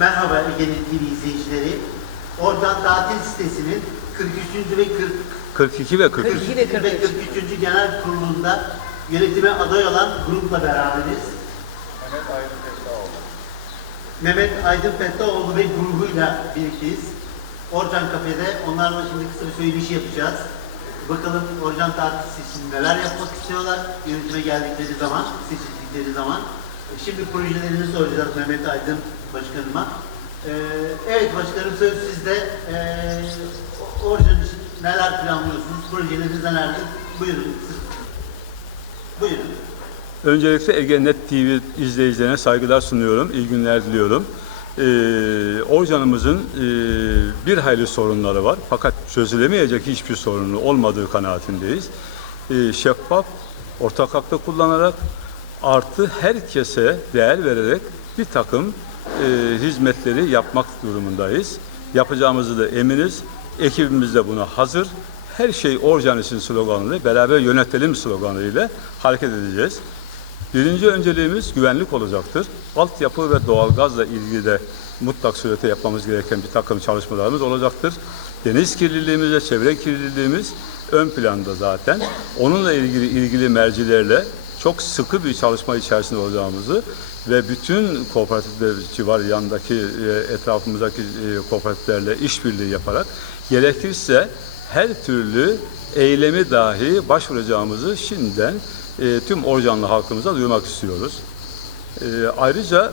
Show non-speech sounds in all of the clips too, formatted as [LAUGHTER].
Merhaba Ege'nin TV izleyicileri. Oradan tatil sitesinin 43. ve 40, 42 ve 43. 42 ve 43. genel kurulunda yönetime aday olan grupla beraberiz. Mehmet Aydın Fettaoğlu ve grubuyla birlikteyiz. Orcan Kafe'de onlarla şimdi kısa bir söyleşi yapacağız. Bakalım Orcan Tatlısı için neler yapmak istiyorlar yönetime geldikleri zaman, seçildikleri zaman. Şimdi projelerini soracağız Mehmet Aydın Başkanıma. Ee, evet başkanım söz sizde. Ee, Orcan için neler planlıyorsunuz? Projeleriniz nelerdir? Buyurun. Buyurun. Öncelikle Ege Net TV izleyicilerine saygılar sunuyorum. İyi günler diliyorum. Ee, Orcanımızın e, bir hayli sorunları var. Fakat çözülemeyecek hiçbir sorunu olmadığı kanaatindeyiz. Ee, şeffaf, ortak aklı kullanarak artı herkese değer vererek bir takım e, hizmetleri yapmak durumundayız. Yapacağımızı da eminiz. Ekibimiz de buna hazır. Her şey Orcan için sloganıyla, beraber yönetelim sloganıyla hareket edeceğiz. Birinci önceliğimiz güvenlik olacaktır. Altyapı ve doğalgazla ilgili de mutlak surete yapmamız gereken bir takım çalışmalarımız olacaktır. Deniz kirliliğimiz ve çevre kirliliğimiz ön planda zaten. Onunla ilgili ilgili mercilerle çok sıkı bir çalışma içerisinde olacağımızı ve bütün kooperatifler civar yandaki e, etrafımızdaki e, kooperatiflerle işbirliği yaparak gerekirse her türlü eylemi dahi başvuracağımızı şimdiden e, tüm Orcanlı halkımıza duyurmak istiyoruz. Ayrıca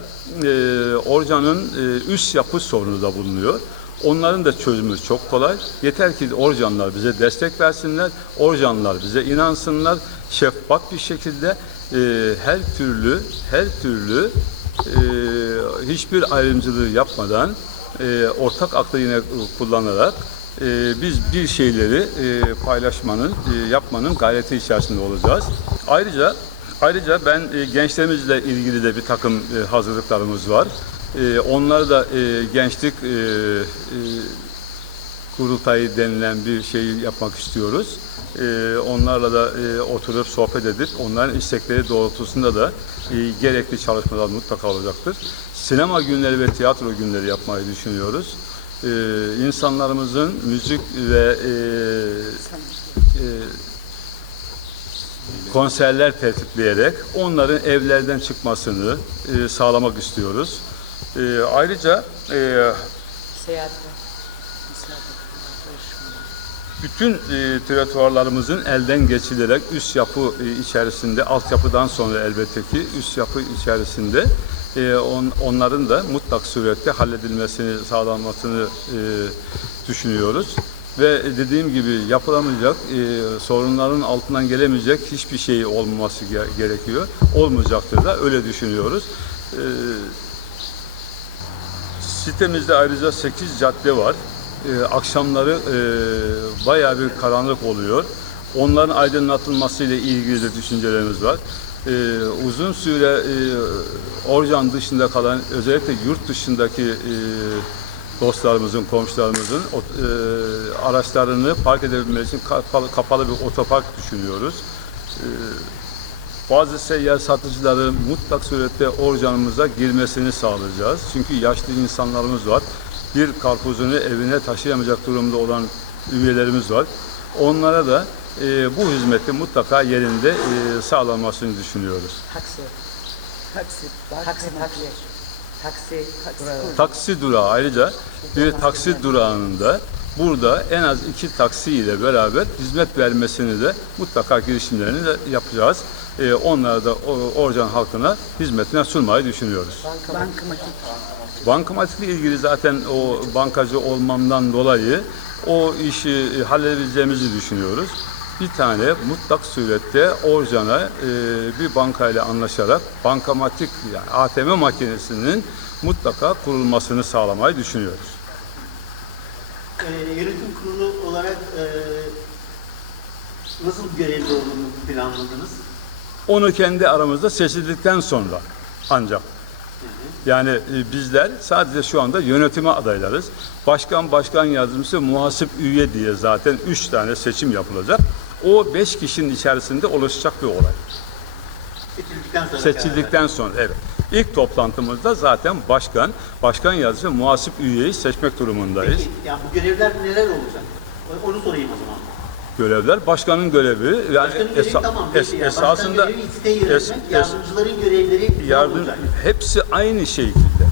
Orcan'ın üst yapı sorunu da bulunuyor. Onların da çözümü çok kolay. Yeter ki Orcanlar bize destek versinler, Orcanlar bize inansınlar. Şeffaf bir şekilde e, her türlü her türlü e, hiçbir ayrımcılığı yapmadan e, ortak aklı yine kullanarak e, biz bir şeyleri e, paylaşmanın, e, yapmanın gayreti içerisinde olacağız. Ayrıca ayrıca ben e, gençlerimizle ilgili de bir takım e, hazırlıklarımız var. E, onları da e, gençlik e, e, kurultayı denilen bir şey yapmak istiyoruz. Ee, onlarla da e, oturup sohbet edip onların istekleri doğrultusunda da e, gerekli çalışmalar mutlaka olacaktır. Sinema günleri ve tiyatro günleri yapmayı düşünüyoruz. Ee, insanlarımızın müzik ve e, e, konserler tertipleyerek onların evlerden çıkmasını e, sağlamak istiyoruz. E, ayrıca e, Seyahat bütün e, tiyatrolarımızın elden geçirilerek üst yapı e, içerisinde, altyapıdan sonra elbette ki üst yapı içerisinde e, on, onların da mutlak surette halledilmesini, sağlanmasını e, düşünüyoruz. Ve dediğim gibi yapılamayacak, e, sorunların altından gelemeyecek hiçbir şey olmaması ge- gerekiyor. Olmayacaktır da öyle düşünüyoruz. E, Sitemizde ayrıca 8 cadde var. Ee, akşamları e, bayağı bir karanlık oluyor. Onların aydınlatılması ile ilgili de düşüncelerimiz var. Ee, uzun süre e, Orcan dışında kalan, özellikle yurt dışındaki e, dostlarımızın, komşularımızın o- e, araçlarını park edebilmesi için kapalı, kapalı bir otopark düşünüyoruz. Bazı seyyar satıcıları mutlak surette orcanımıza girmesini sağlayacağız. Çünkü yaşlı insanlarımız var. Bir karpuzunu evine taşıyamayacak durumda olan üyelerimiz var. Onlara da e, bu hizmeti mutlaka yerinde e, sağlanmasını düşünüyoruz. Taksi. Taksi. Taksi. Taksi. Taksi. Taksi. Taksi durağı ayrıca bir taksi durağında burada en az iki taksi ile beraber hizmet vermesini de mutlaka girişimlerini de yapacağız. E, onlara da Orcan halkına hizmetine sunmayı düşünüyoruz. Bankamatik. Bankamatikle ilgili zaten o bankacı olmamdan dolayı o işi halledebileceğimizi düşünüyoruz. Bir tane mutlak surette Orjan'a e, bir bankayla anlaşarak bankamatik yani ATM makinesinin mutlaka kurulmasını sağlamayı düşünüyoruz. Ee, yönetim kurulu olarak e, nasıl görevli olduğunu planladınız? Onu kendi aramızda seçildikten sonra ancak. Yani e, bizler sadece şu anda yönetime adaylarız. Başkan, başkan yardımcısı, muhasip üye diye zaten üç tane seçim yapılacak. O beş kişinin içerisinde oluşacak bir olay. Seçildikten sonra. Seçildikten sonra evet. İlk toplantımızda zaten başkan, başkan yardımcısı muhasip üyeyi seçmek durumundayız. Peki, yani bu görevler neler olacak? Onu sorayım o zaman. Görevler başkanın görevi. Yani Başkanın esa- tamam. es- yani esasında görevi es- yardımcıların görevleri yardım olacak? hepsi aynı şekilde.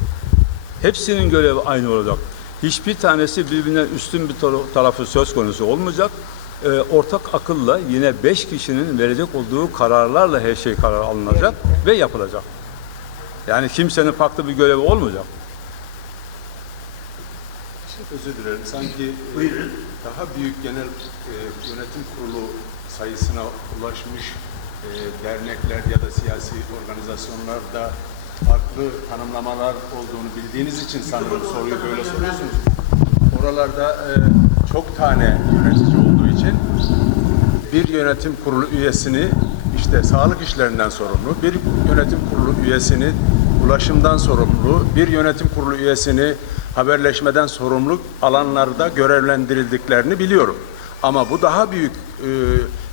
Hepsinin görevi aynı olacak. Hiçbir tanesi birbirinden üstün bir tar- tarafı söz konusu olmayacak. Ee, ortak akılla yine beş kişinin verecek olduğu kararlarla her şey karar alınacak ve yapılacak. Yani kimsenin farklı bir görevi olmayacak. Özür dilerim. Sanki e, Buyurun. Daha büyük genel e, yönetim kurulu sayısına ulaşmış e, dernekler ya da siyasi organizasyonlarda farklı tanımlamalar olduğunu bildiğiniz için sanırım soruyu böyle soruyorsunuz. Oralarda e, çok tane yönetici olduğu için bir yönetim kurulu üyesini işte sağlık işlerinden sorumlu, bir yönetim kurulu üyesini ulaşımdan sorumlu, bir yönetim kurulu üyesini haberleşmeden sorumlu alanlarda görevlendirildiklerini biliyorum. Ama bu daha büyük e,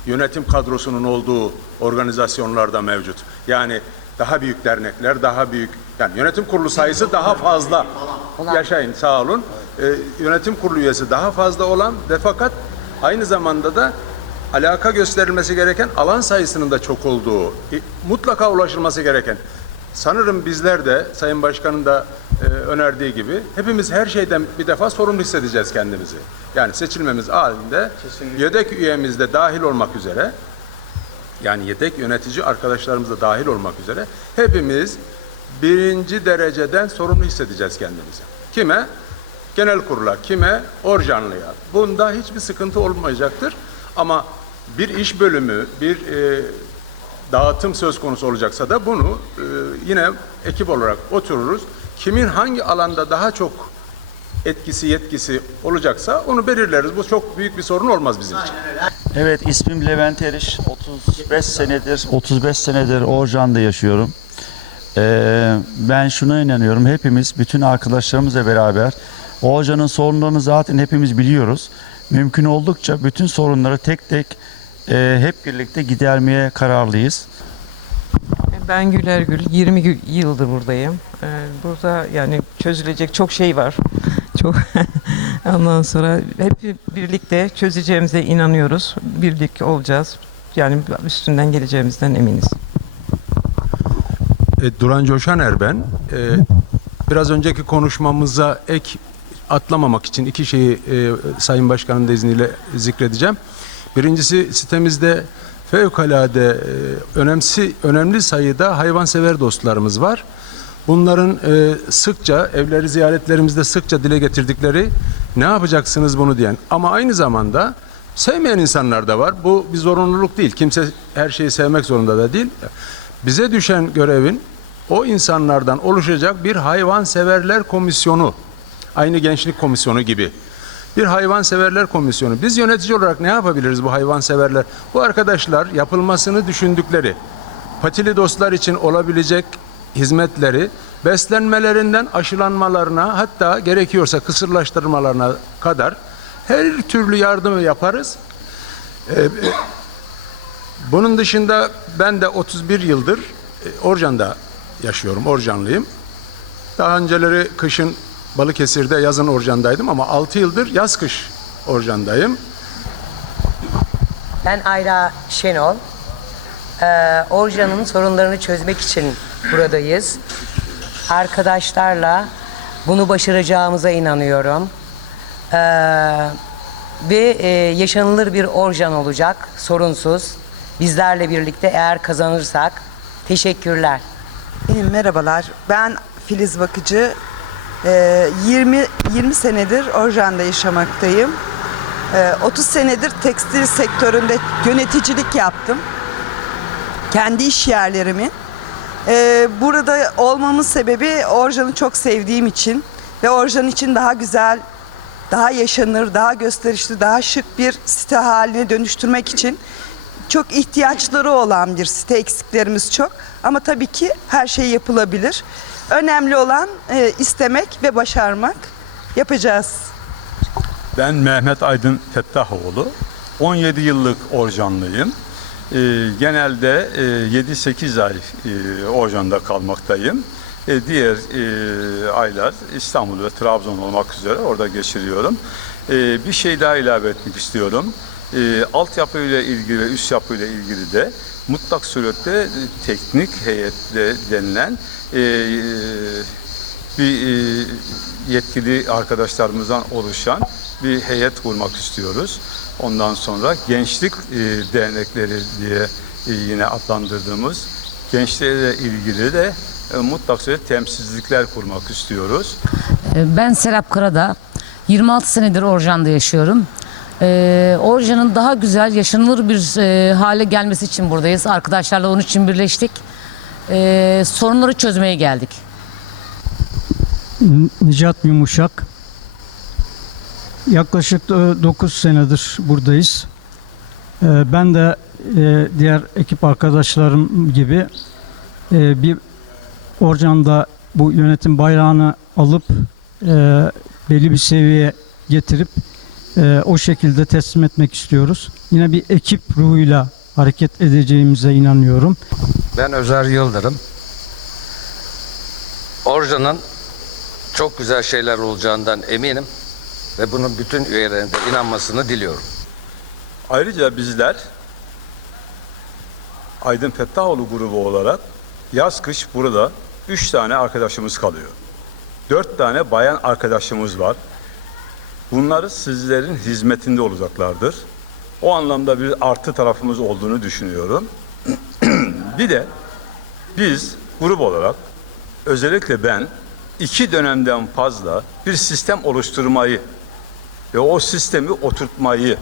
yönetim kadrosunun olduğu organizasyonlarda mevcut. Yani daha büyük dernekler, daha büyük yani yönetim kurulu sayısı daha fazla. Yaşayın sağ olun. E, yönetim kurulu üyesi daha fazla olan ve fakat aynı zamanda da alaka gösterilmesi gereken alan sayısının da çok olduğu, e, mutlaka ulaşılması gereken. Sanırım bizler de Sayın Başkan'ın da e, önerdiği gibi hepimiz her şeyden bir defa sorumlu hissedeceğiz kendimizi. Yani seçilmemiz halinde yedek üyemiz de dahil olmak üzere yani yedek yönetici arkadaşlarımız da dahil olmak üzere hepimiz birinci dereceden sorumlu hissedeceğiz kendimizi. Kime? Genel kurula, kime? Orjanlıya. Bunda hiçbir sıkıntı olmayacaktır. Ama bir iş bölümü, bir e, dağıtım söz konusu olacaksa da bunu e, yine ekip olarak otururuz. Kimin hangi alanda daha çok etkisi, yetkisi olacaksa onu belirleriz. Bu çok büyük bir sorun olmaz bizim için. Evet ismim Levent Eriş. 35 senedir 35 senedir Orjan'da yaşıyorum. Ee, ben şuna inanıyorum. Hepimiz bütün arkadaşlarımızla beraber Orjan'ın sorunlarını zaten hepimiz biliyoruz. Mümkün oldukça bütün sorunları tek tek e, hep birlikte gidermeye kararlıyız. Ben Güler Gül, 20 gü- yıldır buradayım. Ee, Burada yani çözülecek çok şey var. Çok [LAUGHS] ondan sonra hep birlikte çözeceğimize inanıyoruz. Birlik olacağız. Yani üstünden geleceğimizden eminiz. E, Duran Coşaner ben. E, biraz önceki konuşmamıza ek atlamamak için iki şeyi e, Sayın Başkan'ın da izniyle zikredeceğim. Birincisi sitemizde fevkalade e, önemsi, önemli sayıda hayvansever dostlarımız var. Bunların e, sıkça evleri ziyaretlerimizde sıkça dile getirdikleri ne yapacaksınız bunu diyen ama aynı zamanda sevmeyen insanlar da var. Bu bir zorunluluk değil. Kimse her şeyi sevmek zorunda da değil. Bize düşen görevin o insanlardan oluşacak bir hayvanseverler komisyonu. Aynı gençlik komisyonu gibi. Bir hayvanseverler komisyonu. Biz yönetici olarak ne yapabiliriz bu hayvanseverler? Bu arkadaşlar yapılmasını düşündükleri patili dostlar için olabilecek hizmetleri beslenmelerinden aşılanmalarına hatta gerekiyorsa kısırlaştırmalarına kadar her türlü yardımı yaparız. Ee, bunun dışında ben de 31 yıldır e, Orjan'da yaşıyorum. Orjanlıyım. Daha önceleri kışın Balıkesir'de, yazın Orjan'daydım ama 6 yıldır yaz kış Orjan'dayım. Ben Ayla Şenol. Ee, Orjan'ın sorunlarını çözmek için buradayız. Arkadaşlarla bunu başaracağımıza inanıyorum. Ee, ve e, yaşanılır bir Orjan olacak, sorunsuz. Bizlerle birlikte eğer kazanırsak. Teşekkürler. Merhabalar. Ben Filiz Bakıcı. E, 20 20 senedir Orjan'da yaşamaktayım. E, 30 senedir tekstil sektöründe yöneticilik yaptım. Kendi iş yerlerimin. E, Burada olmamın sebebi Orjan'ı çok sevdiğim için ve Orjan için daha güzel, daha yaşanır, daha gösterişli, daha şık bir site haline dönüştürmek için çok ihtiyaçları olan bir site, eksiklerimiz çok. Ama tabii ki her şey yapılabilir. Önemli olan e, istemek ve başarmak. Yapacağız. Ben Mehmet Aydın Fettahoğlu. 17 yıllık Orjanlıyım. E, genelde e, 7-8 ay e, Orjan'da kalmaktayım. E, diğer e, aylar İstanbul ve Trabzon olmak üzere orada geçiriyorum. E, bir şey daha ilave etmek istiyorum. E, altyapı ile ilgili ve üst yapı ile ilgili de mutlak surette e, teknik heyetle denilen e, bir e, yetkili arkadaşlarımızdan oluşan bir heyet kurmak istiyoruz. Ondan sonra gençlik e, dernekleri diye e, yine adlandırdığımız gençlerle ilgili de e, mutlak surette temsilcilikler kurmak istiyoruz. Ee, Ben Serap Karada. 26 senedir Orjan'da yaşıyorum. Ee, Orjan'ın daha güzel, yaşanılır bir e, hale gelmesi için buradayız. Arkadaşlarla onun için birleştik. Ee, sorunları çözmeye geldik. Nicat Yumuşak. Yaklaşık 9 senedir buradayız. Ee, Ben de e, diğer ekip arkadaşlarım gibi e, bir Orcan'da bu yönetim bayrağını alıp e, belli bir seviyeye getirip e, o şekilde teslim etmek istiyoruz. Yine bir ekip ruhuyla hareket edeceğimize inanıyorum. Ben Özer Yıldırım. Orja'nın çok güzel şeyler olacağından eminim ve bunun bütün üyelerinin de inanmasını diliyorum. Ayrıca bizler Aydın Fettahoğlu grubu olarak yaz kış burada 3 tane arkadaşımız kalıyor. 4 tane bayan arkadaşımız var. Bunları sizlerin hizmetinde olacaklardır. O anlamda bir artı tarafımız olduğunu düşünüyorum. [CLEARS THROAT] bir de biz grup olarak özellikle ben iki dönemden fazla bir sistem oluşturmayı ve o sistemi oturtmayı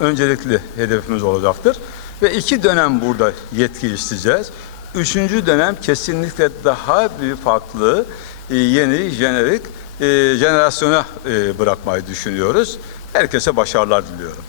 öncelikli hedefimiz olacaktır. Ve iki dönem burada yetki isteyeceğiz. Üçüncü dönem kesinlikle daha bir farklı, e, yeni, jenerik e, jenerasyona e, bırakmayı düşünüyoruz. Herkese başarılar diliyorum.